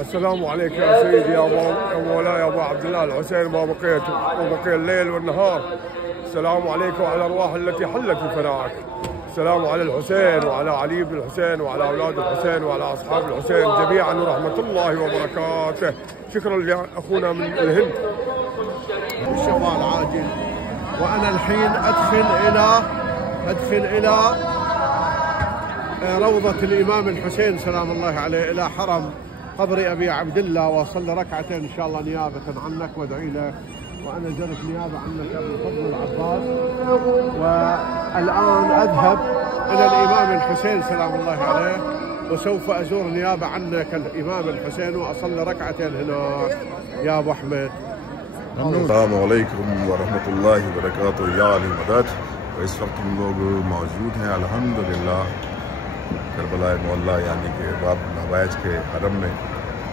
السلام عليك يا سيدي يا مولاي ابو عبد الله الحسين، ما بقيت وبقي الليل والنهار. السلام عليك وعلى الارواح التي حلت بفنائك. السلام على الحسين وعلى علي بن الحسين وعلى اولاد الحسين وعلى اصحاب الحسين جميعا ورحمه الله وبركاته. شكرا لاخونا من الهند. الشوال عاجل، وانا الحين ادخل الى روضة الامام الحسين سلام الله عليه، الى حرم قبر ابي عبد الله، واصلي ركعتين ان شاء الله نيابة عنك وادعي لك، وانا زرت نيابة عنك ابو الفضل العباس، والان اذهب الى الامام الحسين سلام الله عليه، وسوف ازور نيابة عنك الامام الحسين واصلي ركعتين هناك يا ابو احمد. السلام عليكم ورحمة الله وبركاته या अली मदद। इस वक्त हम लोग मौजूद हैं अल्हम्दुलिल्लाह करबला मोहल्ला यानी कि बाब नवाज के हरम में।